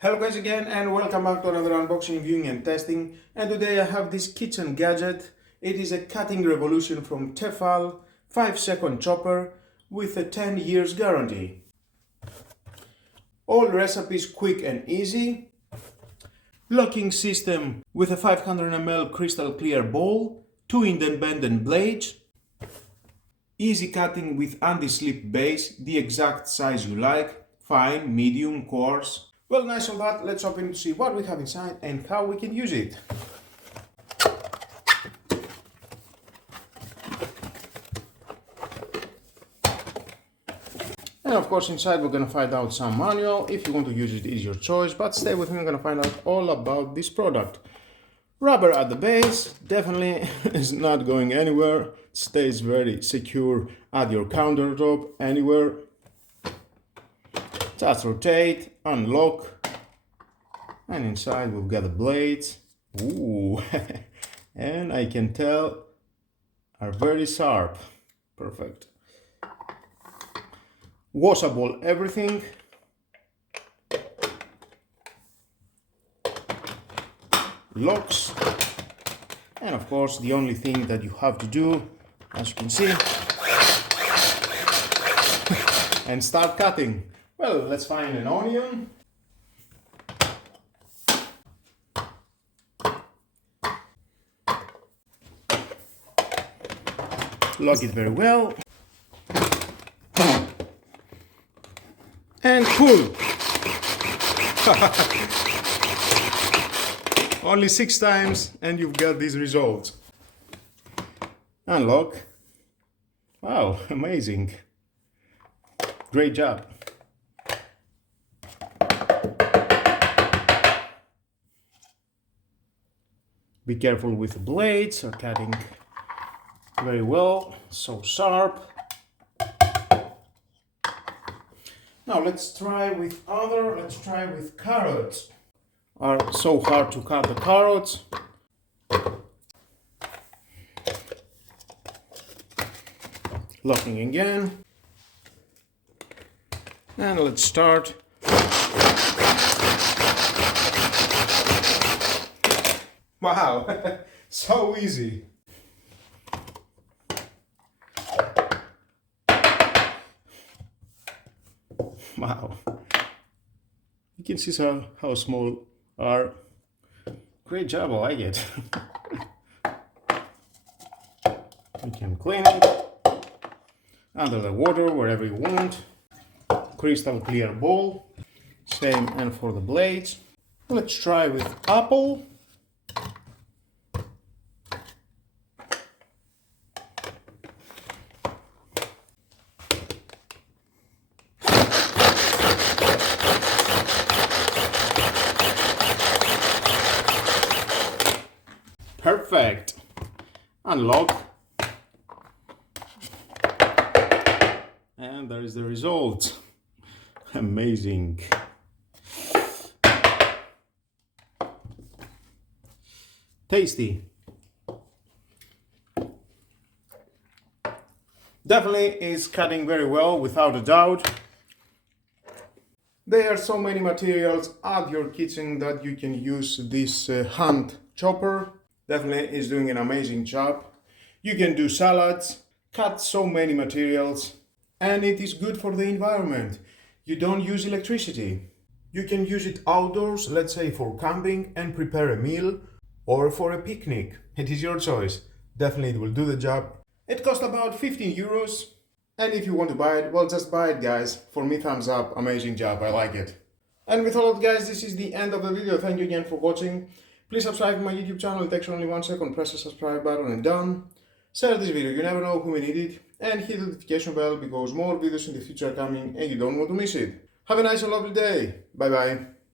Hello guys again and welcome back to another unboxing, viewing and testing. And today I have this kitchen gadget. It is a cutting revolution from Tefal 5-second chopper with a 10 years guarantee. All recipes quick and easy. Locking system with a 500 ml crystal clear bowl, 2 independent blades. Easy cutting with anti-slip base, the exact size you like, fine, medium, coarse. Well, nice on that, let's open to see what we have inside and how we can use it. And of course inside we're going to find out some manual. If you want to use it, is your choice, but stay with me, I'm going to find out all about this product. Rubber at the base, definitely is not going anywhere. It stays very secure at your countertop, anywhere. Just rotate, unlock, and inside we've got the blades. Ooh, and I can tell are very sharp. Perfect. Washable everything. Locks. And of course the only thing that you have to do, as you can see, and start cutting. Well, let's find an onion. Lock it very well. And pull. Only 6 times and you've got these results. Unlock. Wow, amazing. Great job. Be careful with the blades, are cutting very well, so sharp. Now let's try with carrots. Are so hard to cut the carrots. Locking again. And let's start. Wow, so easy. Wow. You can see how small are. Great job, I like it. You can clean it under the water, wherever you want. Crystal clear bowl. Same and for the blades. Let's try with apple. Perfect. Unlock. And there is the result. Amazing. Tasty. Definitely is cutting very well, without a doubt. There are so many materials at your kitchen that you can use this hand chopper. Definitely is doing an amazing job. You can do salads, cut so many materials, and it is good for the environment. You don't use electricity. You can use it outdoors, let's say for camping and prepare a meal, or for a picnic. It is your choice. Definitely it will do the job. It costs about 15 euros. And if you want to buy it, well, just buy it, guys. For me, thumbs up. Amazing job. I like it. And with all of guys, this is the end of the video. Thank you again for watching. Please subscribe to my YouTube channel. It takes only 1 second. Press the subscribe button and done. Share this video. You never know who may need it. And hit the notification bell because more videos in the future are coming and you don't want to miss it. Have a nice and lovely day. Bye bye.